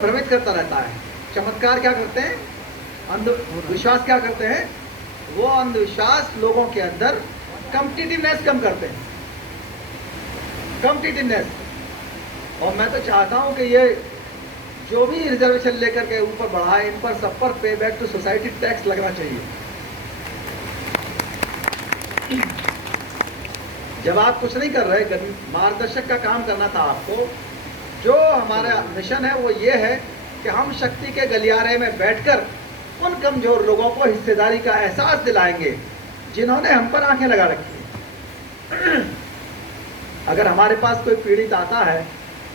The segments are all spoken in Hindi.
भ्रमित करता रहता है। चमत्कार क्या करते हैं? अंधविश्वास क्या करते हैं? वो अंधविश्वास लोगों के अंदर कॉम्पिटिटिवनेस कम करते हैं, कॉम्पिटिटिवनेस। और मैं तो चाहता हूं कि ये जो भी रिजर्वेशन लेकर के ऊपर बढ़ाए, इन पर सब पर पे बैक टू सोसाइटी टैक्स लगना चाहिए। जब आप कुछ नहीं कर रहे, मार्गदर्शक का काम करना था आपको। जो हमारा मिशन है वो ये है कि हम शक्ति के गलियारे में बैठकर उन कमजोर लोगों को हिस्सेदारी का एहसास दिलाएंगे जिन्होंने हम पर आंखें लगा रखी है। अगर हमारे पास कोई पीड़ित आता है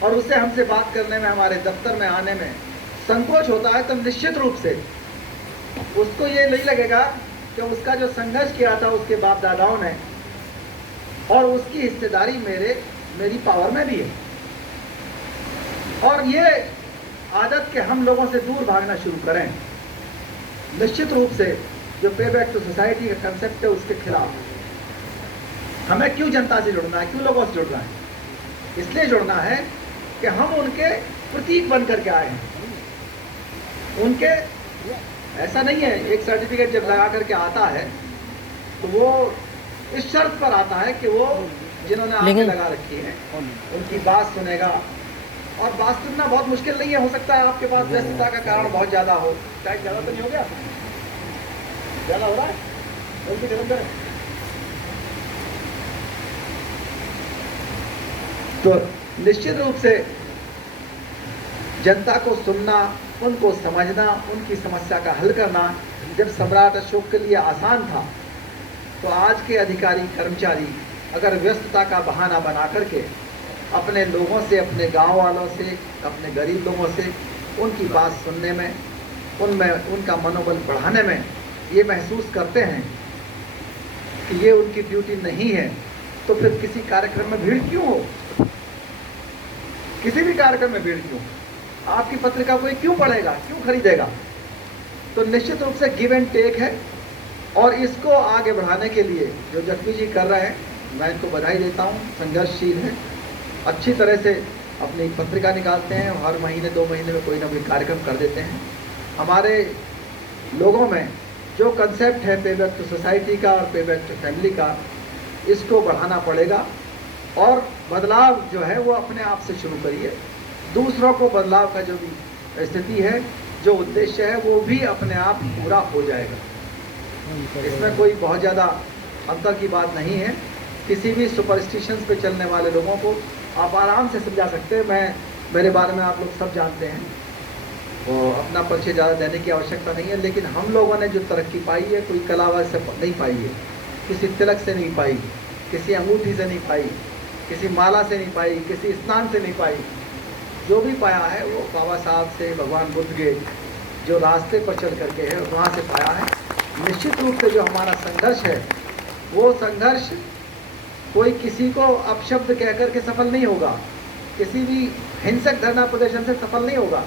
और उससे हमसे बात करने में, हमारे दफ्तर में आने में संकोच होता है, तो निश्चित रूप से उसको ये नहीं लगेगा कि उसका जो संघर्ष किया था उसके बाप दादाओं ने, और उसकी हिस्सेदारी मेरी पावर में भी है। और ये आदत के हम लोगों से दूर भागना शुरू करें। निश्चित रूप से जो पे बैक टू सोसाइटी का कंसेप्ट है उसके खिलाफ हमें क्यों जनता से जुड़ना है, क्यों लोगों से जुड़ना है? इसलिए जुड़ना है कि हम उनके प्रतीक बन करके आए हैं। उनके ऐसा नहीं है, एक सर्टिफिकेट जब लगा करके आता है तो वो इस शर्त पर आता है कि वो जिन्होंने आंखें लगा रखी है उनकी बात सुनेगा। और बात सुनना बहुत मुश्किल नहीं है। हो सकता है आपके पास व्यस्तता का कारण बहुत ज्यादा हो। टाइम ज्यादा तो नहीं हो गया? ज्यादा हो रहा है? जल्दी खत्म करें। तो निश्चित रूप से जनता को सुनना, उनको समझना, उनकी समस्या का हल करना जब सम्राट अशोक के लिए आसान था, तो आज के अधिकारी कर्मचारी अगर व्यस्तता का बहाना बना करके अपने लोगों से, अपने गांव वालों से, अपने गरीब लोगों से उनकी बात सुनने में, उनमें उनका मनोबल बढ़ाने में ये महसूस करते हैं कि ये उनकी ड्यूटी नहीं है, तो फिर किसी कार्यक्रम में भीड़ क्यों हो? किसी भी कार्यक्रम में भीड़ क्यों? आपकी पत्रिका कोई क्यों पढ़ेगा, क्यों खरीदेगा? तो निश्चित रूप से गिव एंड टेक है। और इसको आगे बढ़ाने के लिए जो जख्मी जी कर रहे हैं, मैं इनको बधाई देता हूँ। संघर्षशील है, अच्छी तरह से अपनी पत्रिका निकालते हैं, हर महीने 2 महीने में कोई ना कोई कार्यक्रम कर देते हैं। हमारे लोगों में जो कंसेप्ट है पे बैक टू सोसाइटी का और पे बैक टू फैमिली का, इसको बढ़ाना पड़ेगा। और बदलाव जो है वो अपने आप से शुरू करिए। दूसरों को बदलाव का जो भी स्थिति है, जो उद्देश्य है, वो भी अपने आप पूरा हो जाएगा। इसमें कोई बहुत ज़्यादा अंतर की बात नहीं है। किसी भी सुपरस्टिशंस पे चलने वाले लोगों को आप आराम से समझा सकते हैं। मेरे बारे में आप लोग सब जानते हैं, वो अपना परिचय ज़्यादा देने की आवश्यकता नहीं है। लेकिन हम लोगों ने जो तरक्की पाई है, कोई कलावा से नहीं पाई है, किसी तिलक से नहीं पाई, किसी अंगूठी से नहीं पाई, किसी माला से नहीं पाई, किसी स्नान से नहीं पाई। जो भी पाया है वो बाबा साहब से, भगवान बुद्ध के जो रास्ते पर चल करके है वहाँ से पाया है। निश्चित रूप से जो हमारा संघर्ष है, वो संघर्ष कोई किसी को अपशब्द कहकर के सफल नहीं होगा, किसी भी हिंसक धरना प्रदर्शन से सफल नहीं होगा।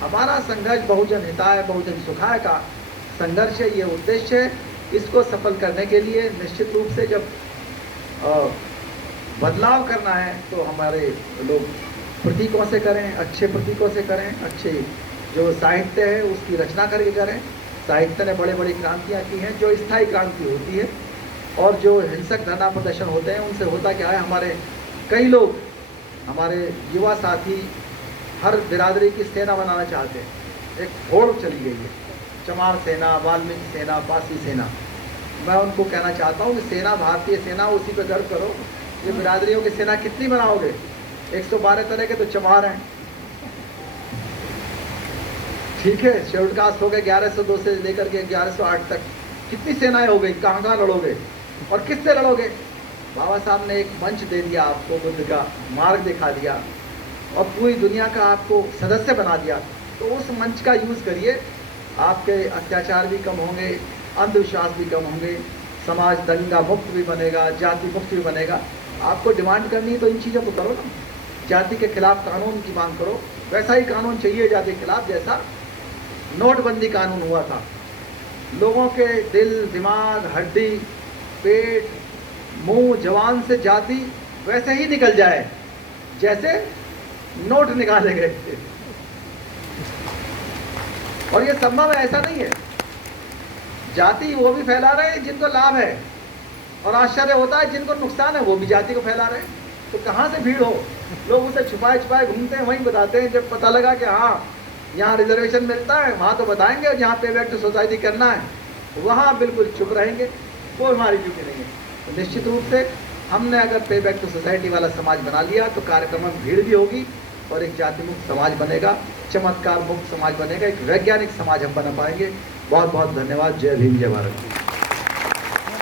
हमारा संघर्ष बहुजन हिताय, बहुजन सुखाय का संघर्ष है, ये उद्देश्य है। इसको सफल करने के लिए निश्चित रूप से जब बदलाव करना है तो हमारे लोग प्रतीकों से करें, अच्छे प्रतीकों से करें, अच्छे जो साहित्य है उसकी रचना करके करें। साहित्य ने बड़े बड़ी क्रांतियाँ की हैं, जो स्थायी क्रांति होती है। और जो हिंसक धरना प्रदर्शन होते हैं उनसे होता क्या है, हमारे कई लोग, हमारे युवा साथी हर बिरादरी की सेना बनाना चाहते हैं। एक होड़ चली गई है, चमार सेना, वाल्मीकि सेना, पासी सेना। मैं उनको कहना चाहता हूँ कि सेना भारतीय सेना, उसी पे गर्व करो। ये बिरादरियों की सेना कितनी बनाओगे? 112 तरह के तो चमार हैं, ठीक है। शेड्यूल कास्ट हो गए 1102 से लेकर के 1108 तक। कितनी सेनाएं हो गई? कहाँ कहाँ लड़ोगे और किससे लड़ोगे? बाबा साहब ने एक मंच दे दिया आपको, बुद्ध का मार्ग दिखा दिया और पूरी दुनिया का आपको सदस्य बना दिया। तो उस मंच का यूज़ करिए। आपके अत्याचार भी कम होंगे, अंधविश्वास भी कम होंगे, समाज दंगा मुक्त भी बनेगा, जाति मुक्त भी बनेगा। आपको डिमांड करनी है तो इन चीज़ों को करो ना। जाति के खिलाफ कानून की मांग करो। वैसा ही कानून चाहिए जाति के खिलाफ जैसा नोटबंदी कानून हुआ था। लोगों के दिल, दिमाग, हड्डी, पेट, मुंह, जवान से जाति वैसे ही निकल जाए जैसे नोट निकाले गए थे। और ये संभव है, ऐसा नहीं है। जाति वो भी फैला रहे हैं जिनको लाभ है, और आश्चर्य होता है जिनको नुकसान है वो भी जाति को फैला रहे हैं। तो कहाँ से भीड़ हो, लोग उसे छुपाए छुपाए घूमते हैं, वहीं बताते हैं। जब पता लगा कि हाँ यहाँ रिजर्वेशन मिलता है वहाँ तो बताएंगे, और जहाँ पे बैक टू सोसाइटी करना है वहाँ बिल्कुल चुप रहेंगे, वो हमारी ड्यूटी नहीं है। तो निश्चित रूप से हमने अगर पे बैक टू सोसाइटी वाला समाज बना लिया तो कार्यक्रम में भीड़ भी होगी और एक जाति मुक्त समाज बनेगा, चमत्कार मुक्त समाज बनेगा, एक वैज्ञानिक समाज हम बना पाएंगे। बहुत बहुत धन्यवाद। जय भीम, जय भारत।